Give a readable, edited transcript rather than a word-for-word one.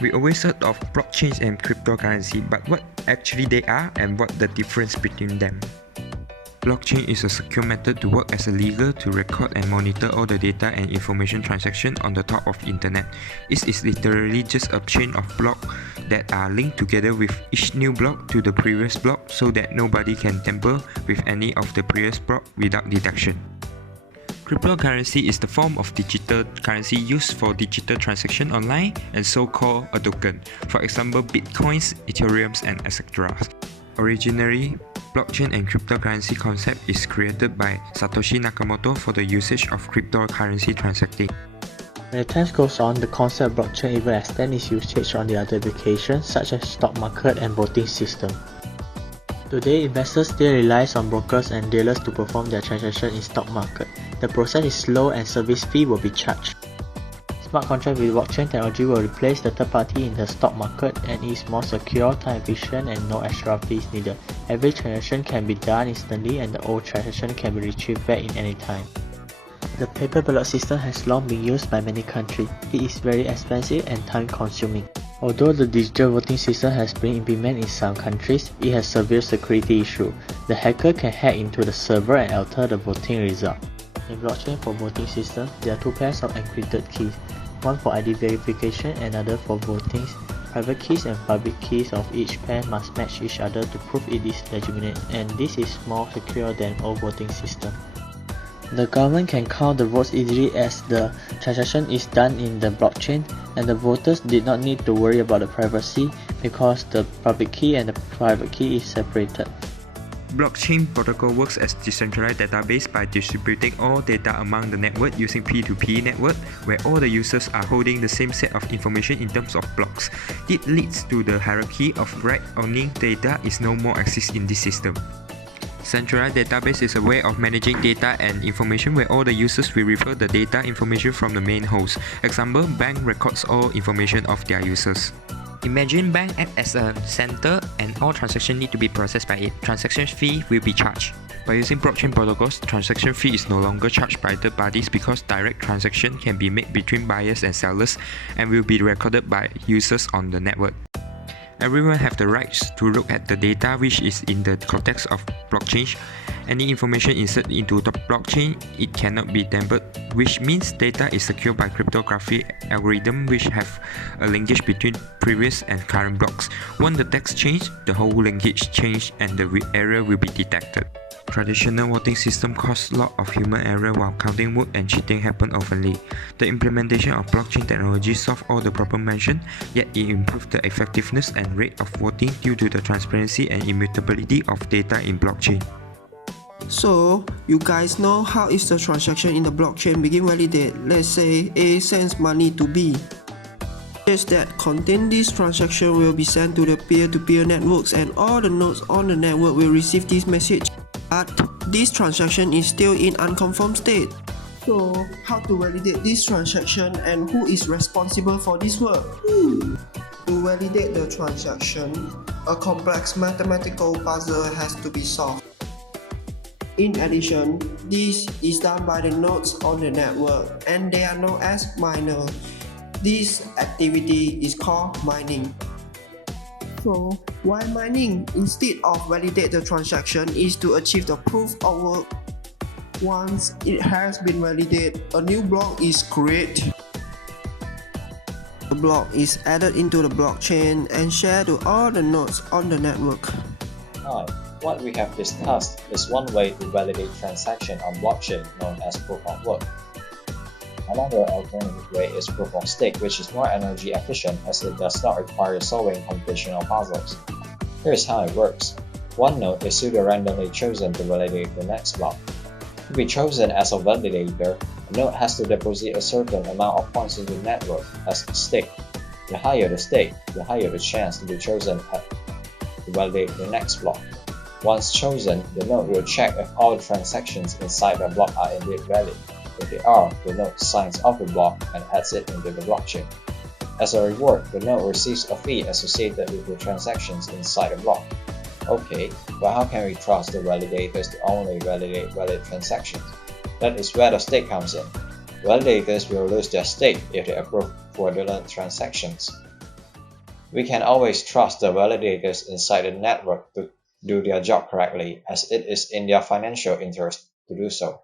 We always heard of blockchains and cryptocurrency, but what actually they are and what the difference between them? Blockchain is a secure method to work as a ledger to record and monitor all the data and information transaction on the top of internet. It is literally just a chain of blocks that are linked together with each new block to the previous block so that nobody can tamper with any of the previous block without detection. Cryptocurrency is the form of digital currency used for digital transaction online and so-called a token, for example bitcoins, ethereums, and etc. Originally, blockchain and cryptocurrency concept is created by Satoshi Nakamoto for the usage of cryptocurrency transacting. When time goes on, the concept of blockchain even extends its usage on the other applications such as stock market and voting system. Today, investors still rely on brokers and dealers to perform their transactions in stock market. The process is slow and service fee will be charged. Smart contract with blockchain technology will replace the third party in the stock market and is more secure, time efficient, and no extra fees needed. Every transaction can be done instantly and the old transaction can be retrieved back in any time. The paper ballot system has long been used by many countries. It is very expensive and time consuming. Although the digital voting system has been implemented in some countries, it has severe security issues. The hacker can hack into the server and alter the voting result. In blockchain for voting system, there are two pairs of encrypted keys, one for ID verification and another for voting. Private keys and public keys of each pair must match each other to prove it is legitimate, and this is more secure than all voting system. The government can count the votes easily as the transaction is done in the blockchain, and the voters did not need to worry about the privacy because the public key and the private key is separated. Blockchain protocol works as decentralized database by distributing all data among the network using P2P network, where all the users are holding the same set of information in terms of blocks. It leads to the hierarchy of right-owning data is no more exist in this system. Centralized database is a way of managing data and information where all the users will refer the data information from the main host. Example, bank records all information of their users. Imagine bank act as a center and all transactions need to be processed by it. Transaction fee will be charged. By using blockchain protocols, transaction fee is no longer charged by third parties because direct transaction can be made between buyers and sellers and will be recorded by users on the network. Everyone have the rights to look at the data which is in the context of blockchain. Any information inserted into the blockchain, it cannot be tampered, which means data is secured by cryptography algorithm which have a linkage between previous and current blocks. Once the text change, the whole linkage change and the error will be detected. Traditional voting system cause lot of human error while counting vote and cheating happen oftenly. The implementation of blockchain technology solve all the problems mentioned, yet it improved the effectiveness and rate of voting due to the transparency and immutability of data in blockchain. So, you guys know how is the transaction in the blockchain begin validate. Let's say A sends money to B. Messages that contain this transaction will be sent to the peer-to-peer networks and all the nodes on the network will receive this message. But this transaction is still in unconfirmed state. So, how to validate this transaction and who is responsible for this work? To validate the transaction, a complex mathematical puzzle has to be solved. In addition, this is done by the nodes on the network and they are known as miners. This activity is called mining. So, why mining instead of validate the transaction is to achieve the proof of work. Once it has been validated, a new block is created. The block is added into the blockchain and shared to all the nodes on the network. Hi. What we have discussed is one way to validate transaction on blockchain known as proof of work. Another alternative way is proof of stake, which is more energy efficient as it does not require solving computational puzzles. Here's how it works. One node is pseudo-randomly chosen to validate the next block. To be chosen as a validator, a node has to deposit a certain amount of points in the network as stake. The higher the stake, the higher the chance to be chosen to validate the next block. Once chosen, the node will check if all transactions inside the block are indeed valid. If they are, the node signs off the block and adds it into the blockchain. As a reward, the node receives a fee associated with the transactions inside the block. Okay, but how can we trust the validators to only validate valid transactions? That is where the stake comes in. Validators will lose their stake if they approve fraudulent transactions. We can always trust the validators inside the network to do their job correctly, as it is in their financial interest to do so.